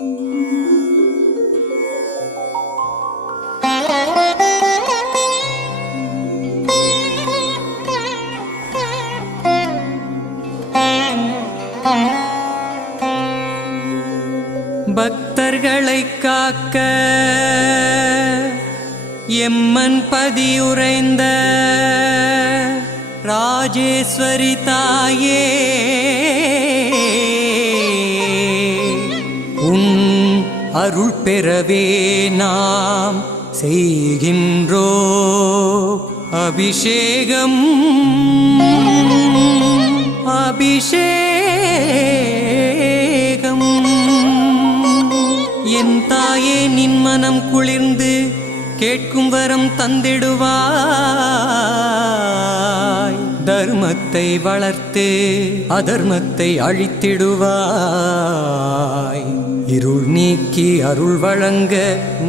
பக்தர்களை காக்க எம்மன் பதியுறைந்த ராஜேஸ்வரி தாயே, உன் அருள் பெறவே நாம் செய்கின்றோ அபிஷேகம் அபிஷேகம். என் தாயே, நின் மனம் குளிர்ந்து கேட்கும் வரம் தந்திடுவாய். தர்மத்தை வளர்த்து அதர்மத்தை அழித்திடுவாய். இருள் நீக்கி அருள் வழங்க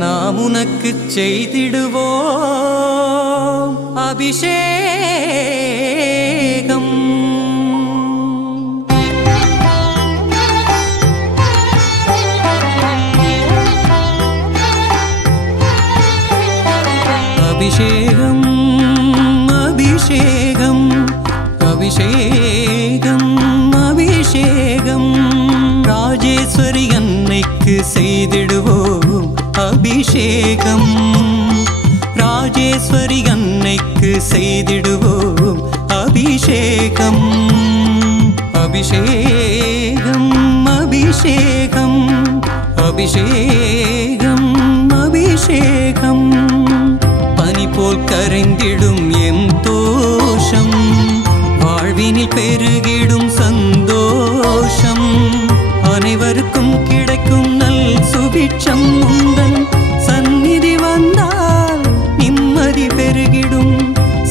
நாம் உனக்கு செய்திடுவோம் அபிஷேகம். அபிஷேகம் அபிஷேகம் அபிஷேகம் அபிஷேகம். ராஜேஸ்வரி அன்னைக்கு செய்திடுவோம் அபிஷேகம். ராஜேஸ்வரி அன்னைக்கு செய்திடுவோம் அபிஷேகம். அபிஷேகம் அபிஷேகம் அபிஷேகம் அபிஷேகம். பனி போல் கரைந்திடும் எம் தோஷம், வாழ்வினில் பெருகிடும் சந்தோஷம். அனைவருக்கும் கிடைக்கும் நல் சுபிட்சம். உந்தன் சந்நிதி வந்தால் நிம்மதி பெருகிடும்.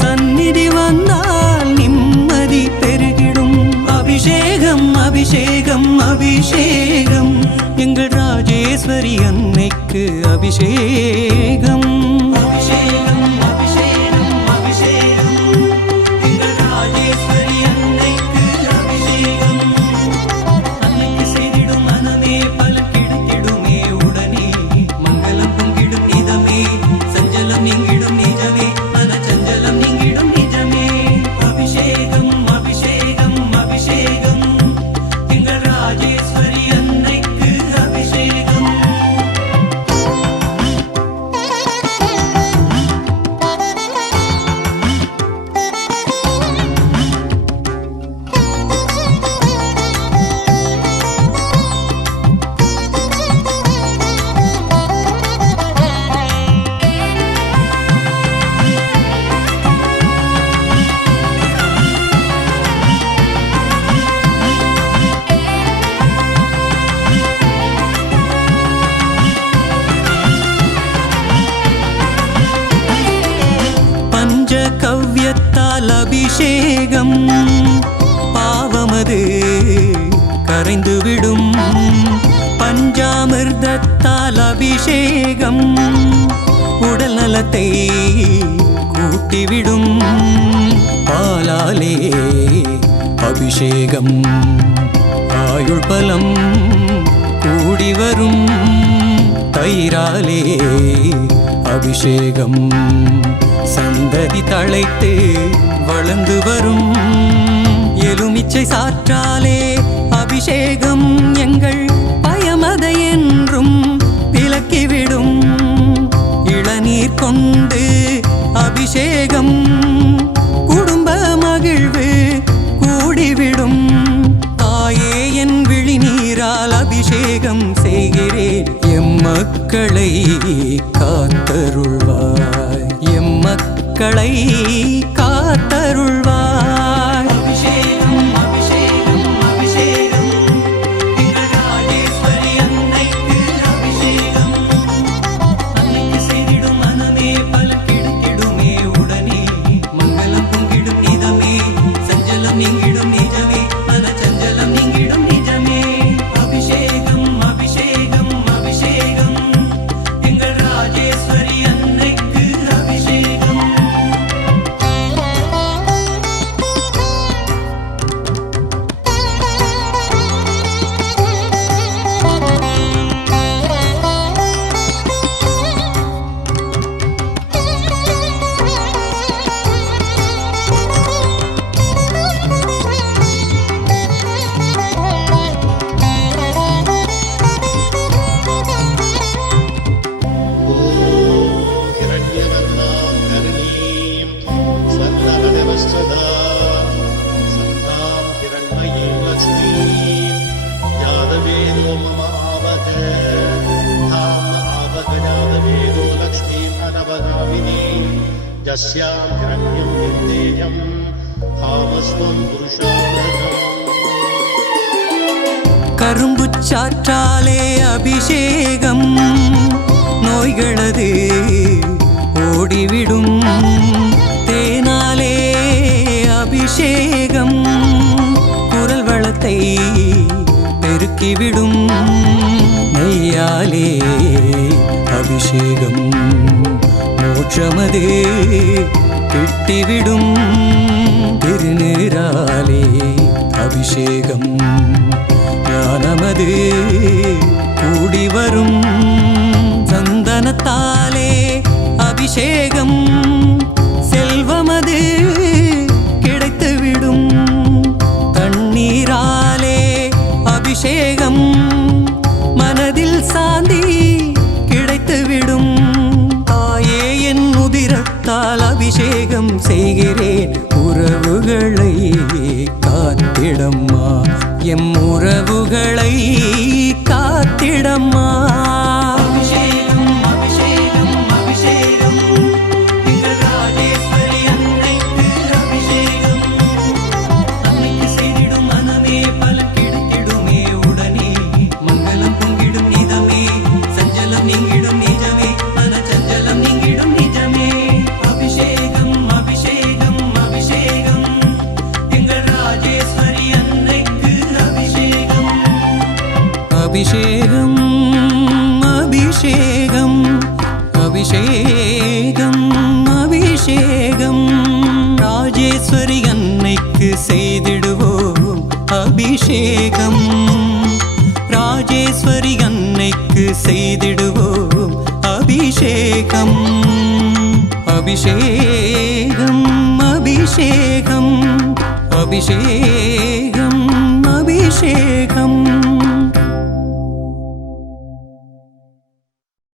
சந்நிதி வந்தால் நிம்மதி பெருகிடும். அபிஷேகம் அபிஷேகம் அபிஷேகம். எங்கள் ராஜேஸ்வரி அன்னைக்கு அபிஷேகம். அபிஷேகம் அபிஷேகம் அபிஷேகம். எங்கள் ராஜேஸ்வரி அன்னைக்கு அபிஷேகம். அன்னைக்கு செய்திடும் மனமே பலன் கிடைத்திடுமே உடனே. மங்களம் பொங்கிடும் நிதமே, சஞ்சலம் நீங்கிடும் நிஜமே, மன சஞ்சலம் நீங்கிடும் நிஜமே. அபிஷேகம் அபிஷேகம் அபிஷேகம். எங்கள் ராஜேஸ்வரி அன்னைக்கு அபிஷேகம். கவ்யத்தால் அபிஷேகம். பாவமது கரைந்துவிடும். பஞ்சாமிர்தத்தால் அபிஷேகம். உடல் நலத்தை கூட்டிவிடும். பாலாலே அபிஷேகம். ஆயுள் பலம் கூடி வரும். தயிராலே அபிஷேகம். சந்ததி தழைத்து வளர்ந்து வரும். எலுமிச்சை சாற்றாலே அபிஷேகம். எங்கள் பயமதை என்றும் விலக்கிவிடும். இளநீர் கொண்டு அபிஷேகம். குடும்ப மகிழ்வு கூடிவிடும். தாயே, என் விழிநீரால் அபிஷேகம் செய்கிறேன். எம் மக்களை காத்தருள்வாய். எம் மக்களை காத்தருள்வாய். அபிஷேகம் அபிஷேகம் அபிஷேகம். எங்கள் ராஜேஸ்வரி அன்னைக்கு அபிஷேகம். அன்னைக்கு செய்திடும் மனமே பலன் கிடைத்திடுமே உடனே. மங்களம் பொங்கிடும் நிதமே, சஞ்சலம் நீங்கிடும் நிஜமே, மன சஞ்சலம் நீங்கிடும் நிஜமே. அபிஷேகம் அபிஷேகம் அபிஷேகம். எங்கள் ராஜேஸ்வரி அன்னைக்கு அபிஷேகம். मम आवत धाम आवगजावेदो लक्ष्मीम् अनवगामिनी यस्यां हिरण्यं निर्देयं धामस्त्वं पुरुषार्थम् கரும்புச்சாற்றாலே அபிஷேகம் நோய்களது ஓடிவிடும் தேனாலே அபிஷேகம் குரல் வளத்தை பெருக்கிவிடும் நெய்யாலே அபிஷேகம் மோட்சமது கிட்டிவிடும் திருநீராலே அபிஷேகம் ஞானமது கூடி வரும் சந்தனத்தாலே அபிஷேகம் செல்வமது கிடைத்துவிடும் தண்ணீராலே அபிஷேகம் மனதில் சாந்தி கிடைத்துவிடும் தாயே என் உதிரத்தால் அபிஷேகம் செய்கிறேன் உறவுகளை காத்திடம்மா எம் உறவுகளை காத்திடம்மா அபிஷேகம் அபிஷேகம் அபிஷேகம் எங்கள் ராஜேஸ்வரி அன்னைக்கு அபிஷேகம் அன்னைக்கு செய்திடும் மனமே பலன் கிடைத்திடுமே உடனே மங்களம் பொங்கிடும் நிதமே சஞ்சலம் நீங்கிடும் நிஜமே மன சஞ்சலம் நீங்கிடும் நிஜமே அபிஷேகம் அபிஷேகம் அபிஷேகம் எங்கள் ராஜேஸ்வரி அன்னைக்கு அபிஷேகம் அபிஷேகம் அபிஷேகம் அபிஷேகம் ராஜேஸ்வரி அன்னைக்கு செய்திடுவோம் அபிஷேகம் ராஜேஸ்வரி அன்னைக்கு செய்திடுவோம் அபிஷேகம் அபிஷேகம் அபிஷேகம் அபிஷேகம் அபிஷேகம்